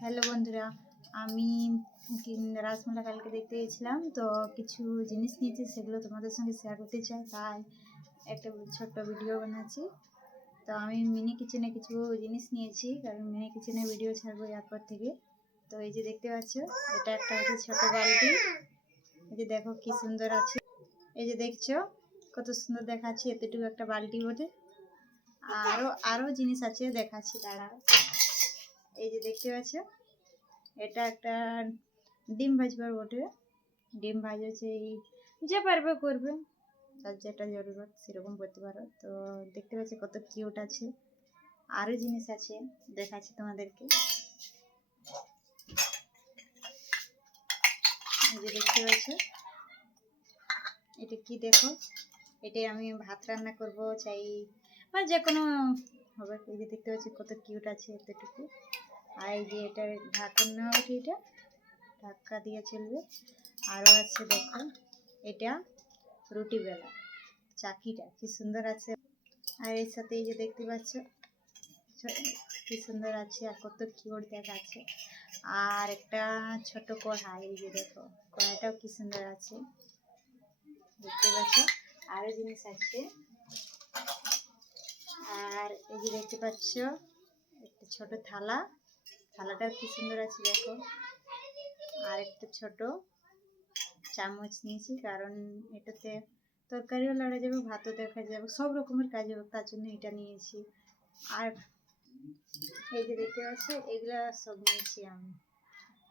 Hello বন্ধুরা, আমি রাজমেলা কালকে দেখতে গেছিলাম, তো কিছু জিনিস নিয়েছি, সেগুলো তোমাদের সঙ্গে শেয়ার করতে চাই, তাই একটা ছোট্ট ভিডিও বানাচ্ছি। তো আমি মিনি কিচেনে কিছু জিনিস নিয়েছি, কারণ মিনি কিচেনে ভিডিও ছাড়বো এরপর থেকে। তো এই যে দেখতে পাচ্ছ, এটা একটা হচ্ছে ছোট বালতি। এই যে দেখো কি সুন্দর আছে, এই যে দেখছো কত সুন্দর দেখাচ্ছে, এতটুকু একটা বালতি বটে। আরো জিনিস আছে, দেখাচ্ছি, দাঁড়াও। এই যে দেখতে পাচ্ছ, এটা একটা ডিম ভাজবার বটে। ডিম ভাজছে, এই যে পারবে করবে, তার যেটা জরুরত সেরকম করতে পারো। তো দেখতে পাচ্ছি কত কিউট আছে। আরও জিনিস আছে, দেখাচ্ছি তোমাদেরকে। এই যে দেখতে পাচ্ছ, এটা কি দেখো, এটাই আমি ভাত রান্না করব, চাই বা যে কোনো হবে। এই যে দেখতে পাচ্ছি কত কিউট আছে, এতটুকু। আর এই যে এটা ঢাকন না ওঠে, এটা ধাক্কা দিয়ে চলবে। আরও আছে দেখো, এটা রুটি বেলা চাকিটা কি সুন্দর আছে। আর এর সাথে এই যে দেখতে পাচ্ছ কি সুন্দর আছে, আর কত কিউট দেখাচ্ছে। আর একটা ছোট কড়াই, এই যে দেখো কড়াইটাও কি সুন্দর আছে, দেখতে পাচ্ছ। আরও জিনিস আছে। আর এই যে দেখতে পাচ্ছ একটা ছোট থালাটাও কি সুন্দর আছে দেখো। আর একটা ছোট চামচ নিয়েছি, কারণ এটাতে তরকারিও লাড়া যাবে, ভাতও দেখা যাবে, সব রকমের কাজ হবে, তার জন্য এটা নিয়েছি। আর এই যে দেখতে পাচ্ছি, এগুলা সব নিয়েছি আমি।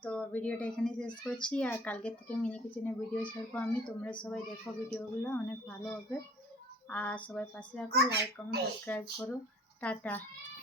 তো ভিডিওটা এখানে শেষ করছি, আর কালকে থেকে মিনি কিচেনের ভিডিও ছাড়বো আমি। তোমরা সবাই দেখো, ভিডিওগুলো অনেক ভালো হবে। আর সবাই পাশে রাখো, লাইক কমেন্ট সাবস্ক্রাইব করো। টাটা।